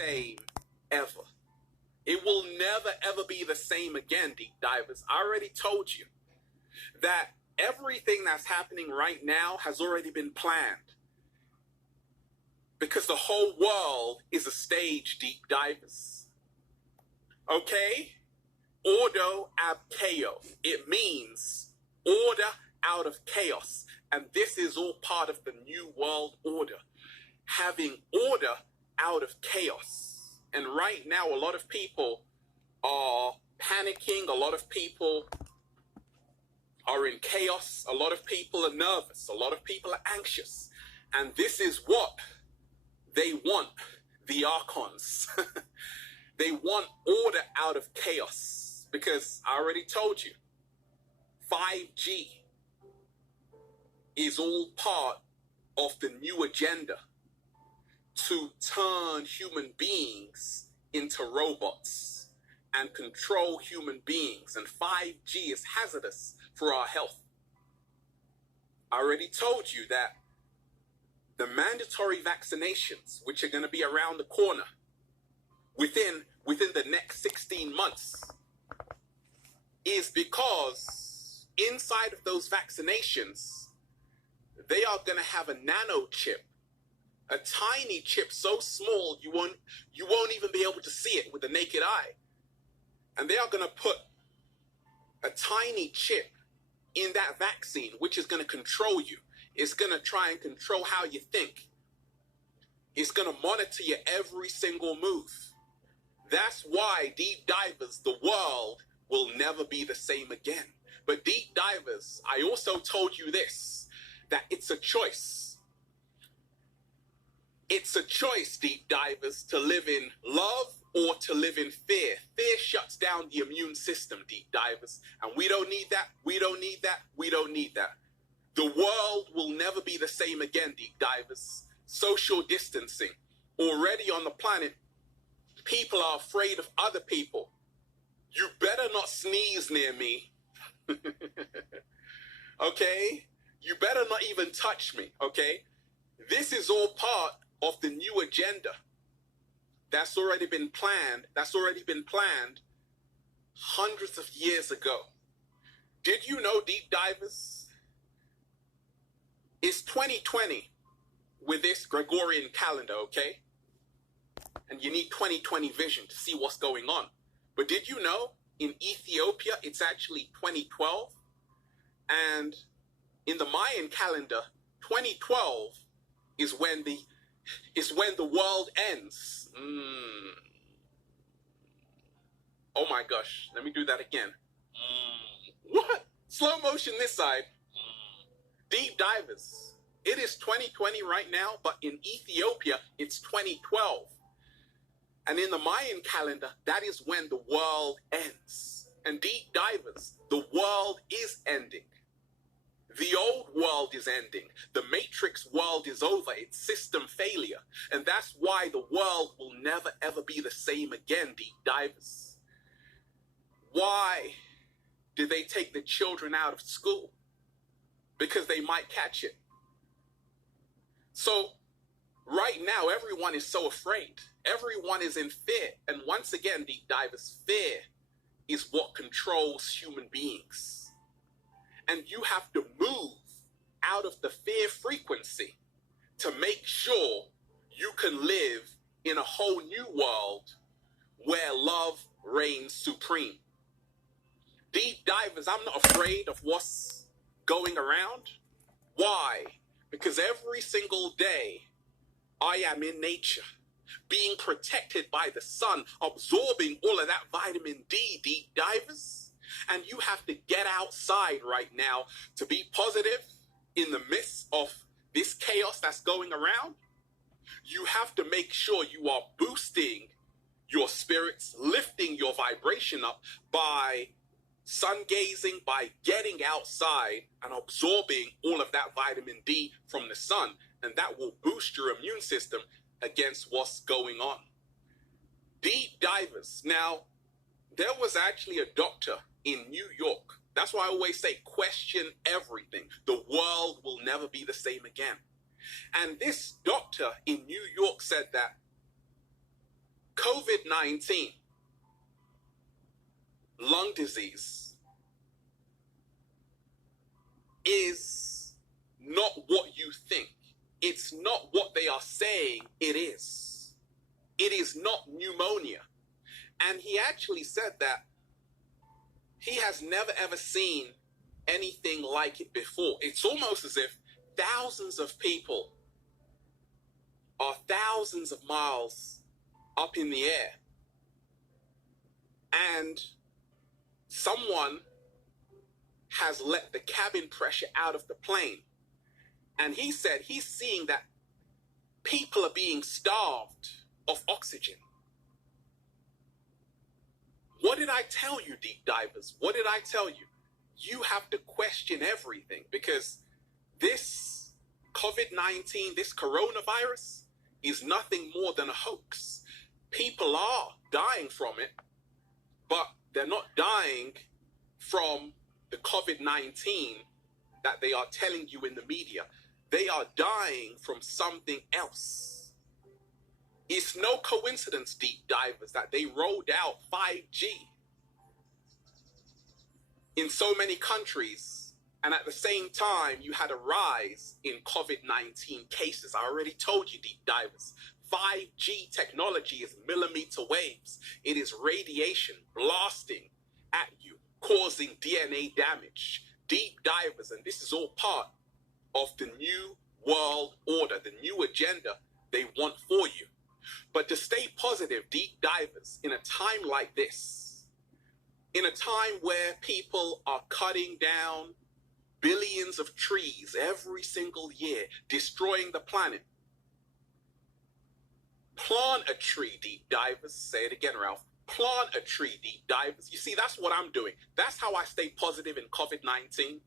same ever. It will never ever be the same again, deep divers. I already told you that everything that's happening right now has already been planned. Because the whole world is a stage, deep divers. Okay? Ordo ab chaos. It means order out of chaos. And this is all part of the new world order. Having order out of chaos. And right now, a lot of people are panicking. A lot of people are in chaos. A lot of people are nervous. A lot of people are anxious. And this is what they want, the Archons. They want order out of chaos. Because I already told you, 5G is all part of the new agenda to turn human beings into robots and control human beings. And 5G is hazardous for our health. I already told you that the mandatory vaccinations, which are going to be around the corner within the next 16 months, is because inside of those vaccinations, they are going to have a nano chip, a tiny chip so small you won't even be able to see it with the naked eye. And they are going to put a tiny chip in that vaccine, which is going to control you. It's going to try and control how you think. It's going to monitor your every single move. That's why, deep divers, the world will never be the same again. But deep divers, I also told you this, that it's a choice. It's a choice, deep divers, to live in love or to live in fear. Fear shuts down the immune system, deep divers. And we don't need that. We don't need that. We don't need that. The world will never be the same again, deep divers. Social distancing. Already on the planet, people are afraid of other people. You better not sneeze near me. Okay? You better not even touch me, okay? This is all part of the new agenda. That's already been planned. That's already been planned hundreds of years ago. Did you know, deep divers? It's 2020 with this Gregorian calendar, okay? And you need 2020 vision to see what's going on. But did you know in Ethiopia it's actually 2012? And in the Mayan calendar, 2012 is when the world ends. Oh my gosh, let me do that again. What? Slow motion this side. Deep divers, it is 2020 right now, but in Ethiopia, it's 2012. And in the Mayan calendar, that is when the world ends. And deep divers, the world is ending. The old world is ending. The Matrix world is over. It's system failure. And that's why the world will never ever be the same again, deep divers. Why did they take the children out of school? Because they might catch it. So right now, everyone is so afraid. Everyone is in fear. And once again, deep divers, fear is what controls human beings. And you have to move out of the fear frequency to make sure you can live in a whole new world where love reigns supreme. Deep divers, I'm not afraid of what's going around. Why? Because every single day I am in nature, being protected by the sun, absorbing all of that vitamin D, deep divers. And you have to get outside right now to be positive in the midst of this chaos that's going around. You have to make sure you are boosting your spirits, lifting your vibration up by sun gazing, by getting outside and absorbing all of that vitamin D from the sun. And that will boost your immune system against what's going on. Deep divers. Now, there was actually a doctor in New York. That's why I always say question everything. The world will never be the same again. And this doctor in New York said that COVID-19, lung disease, is not what you think. It's not what they are saying it is. It is not pneumonia. And he actually said that he has never ever seen anything like it before. It's almost as if thousands of people are thousands of miles up in the air, and someone has let the cabin pressure out of the plane. And he said he's seeing that people are being starved of oxygen. What did I tell you, deep divers? What did I tell you? You have to question everything, because this COVID-19, this coronavirus, is nothing more than a hoax. People are dying from it, but they're not dying from the COVID-19 that they are telling you in the media. They are dying from something else. It's no coincidence, deep divers, that they rolled out 5G in so many countries, and at the same time you had a rise in COVID-19 cases. I already told you, deep divers, 5G technology is millimeter waves. It is radiation blasting at you, causing DNA damage. Deep divers, and this is all part of the new world order, the new agenda they want for you. But to stay positive, deep divers, in a time like this, in a time where people are cutting down billions of trees every single year, destroying the planet, plant a tree, deep divers. Say it again, Ralph. Plant a tree, deep divers. You see, that's what I'm doing. That's how I stay positive in COVID-19.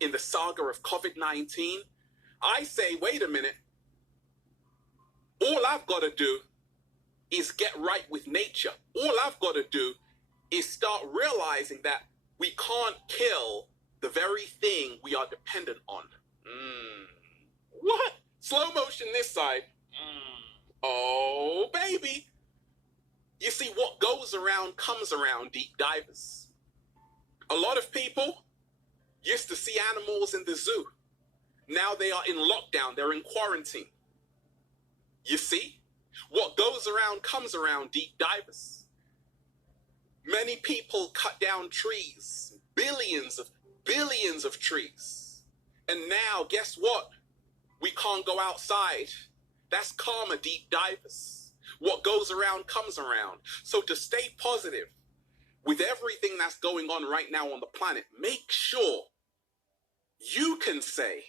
In the saga of COVID-19, I say, wait a minute. All I've got to do is get right with nature. All I've got to do is start realizing that we can't kill the very thing we are dependent on. What? Slow motion this side. Oh, baby. You see, what goes around comes around, deep divers. A lot of people used to see animals in the zoo. Now they are in lockdown. They're in quarantine. You see? What goes around comes around, deep divers. Many people cut down trees, billions of trees. And now, guess what? We can't go outside. That's karma, deep divers. What goes around comes around. So to stay positive with everything that's going on right now on the planet, make sure you can say,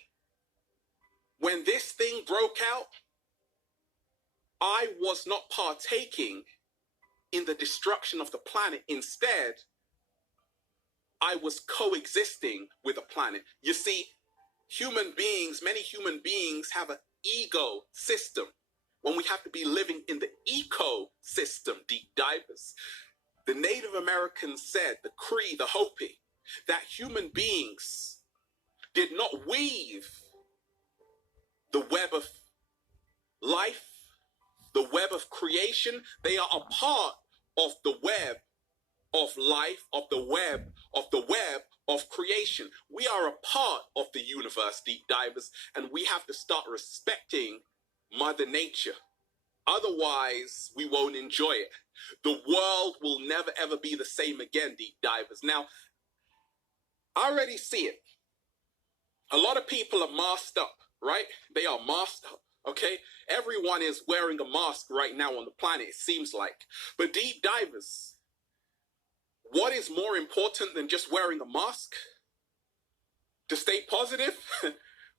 when this thing broke out, I was not partaking in the destruction of the planet. Instead, I was coexisting with the planet. You see, human beings, many human beings have an ego system when we have to be living in the ecosystem, deep divers. The Native Americans said, the Cree, the Hopi, that human beings did not weave the web of life, the web of creation. They are a part of the web of life, of the web of creation. We are a part of the universe, deep divers, and we have to start respecting Mother Nature. Otherwise, we won't enjoy it. The world will never ever be the same again, deep divers. Now, I already see it. A lot of people are masked up, right? They are masked up, okay? Everyone is wearing a mask right now on the planet, it seems like. But deep divers, what is more important than just wearing a mask? To stay positive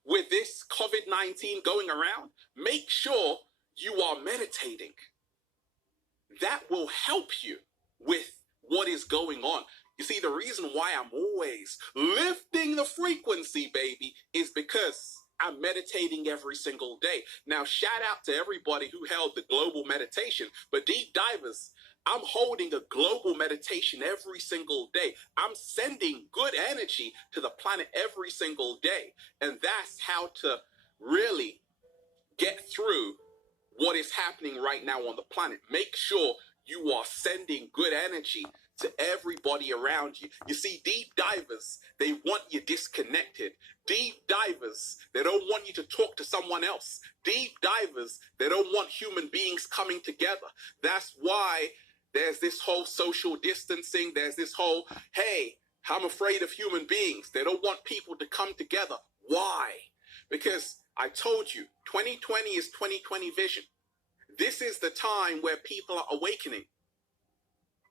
with this COVID-19 going around, make sure you are meditating. That will help you with what is going on. You see, the reason why I'm always lifting the frequency, baby, is because I'm meditating every single day. Now, shout out to everybody who held the global meditation, but deep divers, I'm holding a global meditation every single day. I'm sending good energy to the planet every single day. And that's how to really get through what is happening right now on the planet. Make sure you are sending good energy to everybody around you. You see, deep divers, they want you disconnected. Deep divers, they don't want you to talk to someone else. Deep divers, they don't want human beings coming together. That's why there's this whole social distancing. There's this whole, hey, I'm afraid of human beings. They don't want people to come together. Why? Because I told you, 2020 is 2020 vision. This is the time where people are awakening.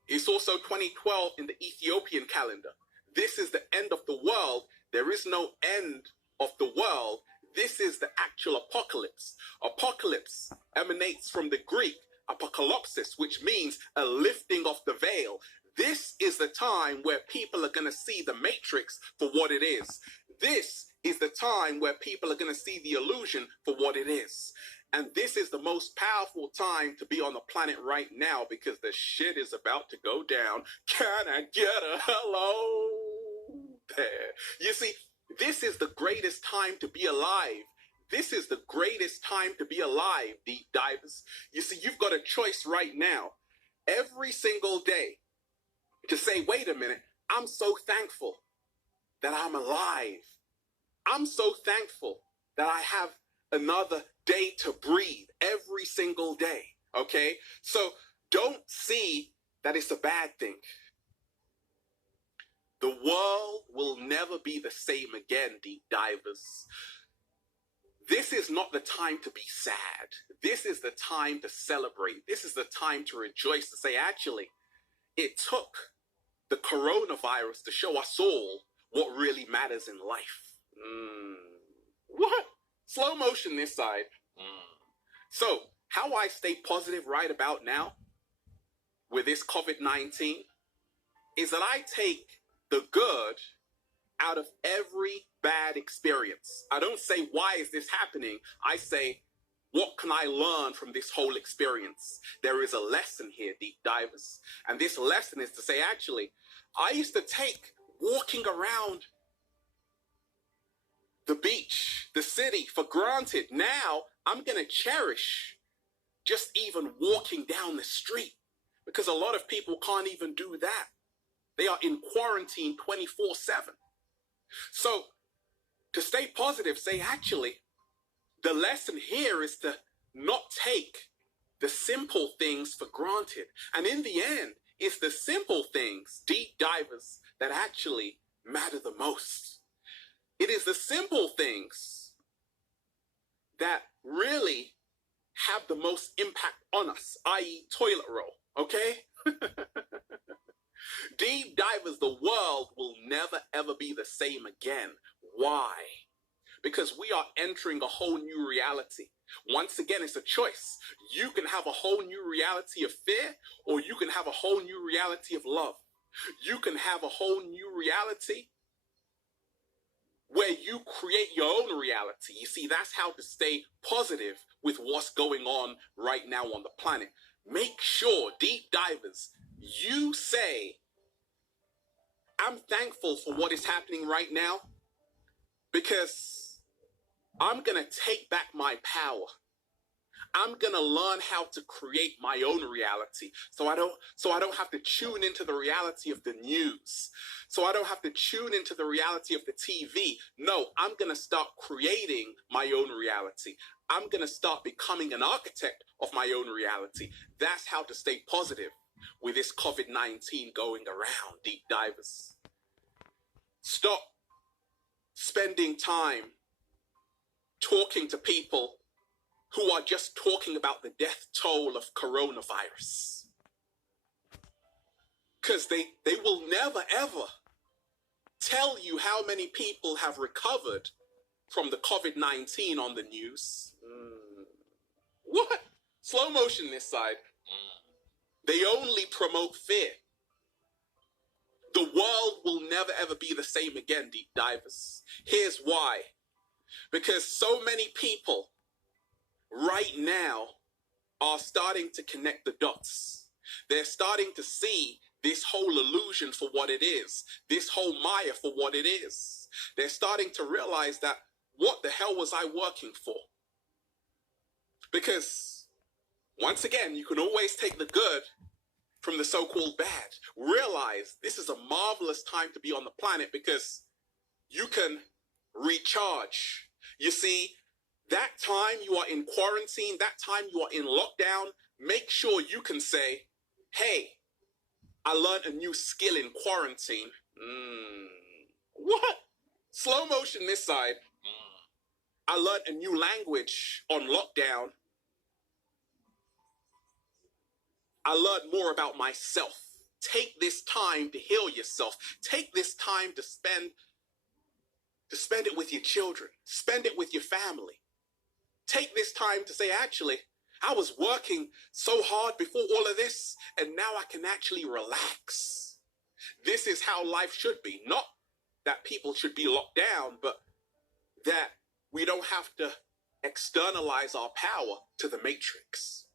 It's also 2012 in the Ethiopian calendar. This is the end of the world. There is no end of the world. This is the actual apocalypse. Apocalypse emanates from the Greek apocalypsis, which means a lifting of the veil. This is the time where people are going to see the matrix for what it is. This is the time where people are going to see the illusion for what it is. And this is the most powerful time to be on the planet right now, because the shit is about to go down. Can I get a hello there? You see, this is the greatest time to be alive. This is the greatest time to be alive, deep divers. You see, you've got a choice right now, every single day, to say, wait a minute, I'm so thankful that I'm alive. I'm so thankful that I have another day to breathe every single day, okay? So don't see that it's a bad thing. The world will never be the same again, deep divers. This is not the time to be sad. This is the time to celebrate. This is the time to rejoice, to say, actually, it took the coronavirus to show us all what really matters in life. What? Slow motion this side. So, how I stay positive right about now with this COVID-19 is that I take the good out of every bad experience. I don't say, why is this happening? I say, what can I learn from this whole experience? There is a lesson here, deep divers. And this lesson is to say, actually, I used to take walking around the beach, the city, for granted. Now I'm going to cherish just even walking down the street, because a lot of people can't even do that. They are in quarantine 24/7. So to stay positive, say, actually, the lesson here is to not take the simple things for granted. And in the end, it's the simple things, deep divers, that actually matter the most. It is the simple things that really have the most impact on us, i.e. toilet roll, okay? Deep divers, the world will never ever be the same again. Why? Because we are entering a whole new reality. Once again, it's a choice. You can have a whole new reality of fear, or you can have a whole new reality of love. You can have a whole new reality where you create your own reality. You see, that's how to stay positive with what's going on right now on the planet. Make sure, deep divers, you say, I'm thankful for what is happening right now, because I'm going to take back my power. I'm going to learn how to create my own reality. So I don't have to tune into the reality of the news. So I don't have to tune into the reality of the TV. No, I'm going to start creating my own reality. I'm going to start becoming an architect of my own reality. That's how to stay positive with this COVID-19 going around, deep divers. Stop spending time talking to people who are just talking about the death toll of coronavirus. Because they will never, ever tell you how many people have recovered from the COVID-19 on the news. What? Slow motion this side. They only promote fear. The world will never, ever be the same again, deep divers. Here's why. Because so many people right now are starting to connect the dots. They're starting to see this whole illusion for what it is, this whole Maya for what it is. They're starting to realize that, what the hell was I working for? Because Once again, you can always take the good from the so-called bad. Realize this is a marvelous time to be on the planet because you can recharge. You see, that time you are in quarantine, that time you are in lockdown, make sure you can say, hey, I learned a new skill in quarantine. What? Slow motion this side. I learned a new language on lockdown. I learned more about myself. Take this time to heal yourself. Take this time to spend it with your children. Spend it with your family. Take this time to say, actually, I was working so hard before all of this, and now I can actually relax. This is how life should be. Not that people should be locked down, but that we don't have to externalize our power to the matrix.